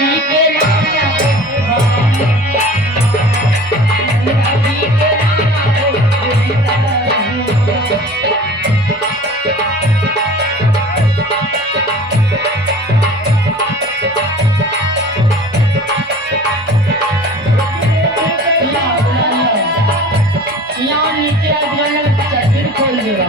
जी के लाया गंगा जी के यहाँ नीचे आज चक्कर खोल देगा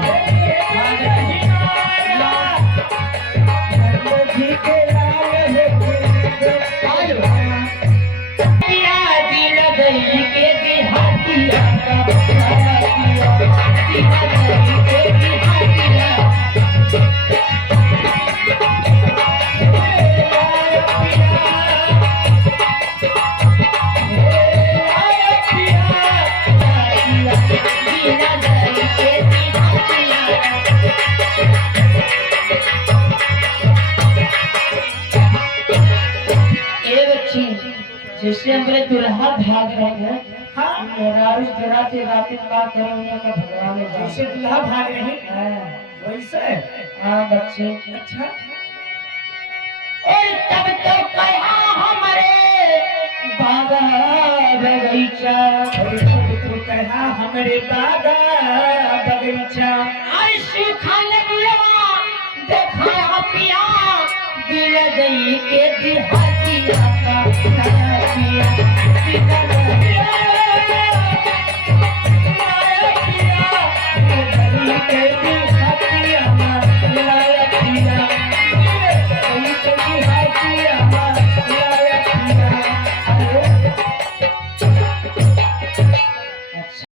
जैसे हमारे दुल्हा भाग रहे हैं हाँ मेहरारू जरा से रात बात करें उनका भगवान है जैसे दुल्हा भाग रहे हैं वैसे हाँ बच्चे अच्छा और तब तो कहा हमारे बागा बगीचा और तब तो कहा हमारे बागा बगीचा ऐसी खाने बुलवा देखा पिया दिल गई के दिहाती आता पिया पिया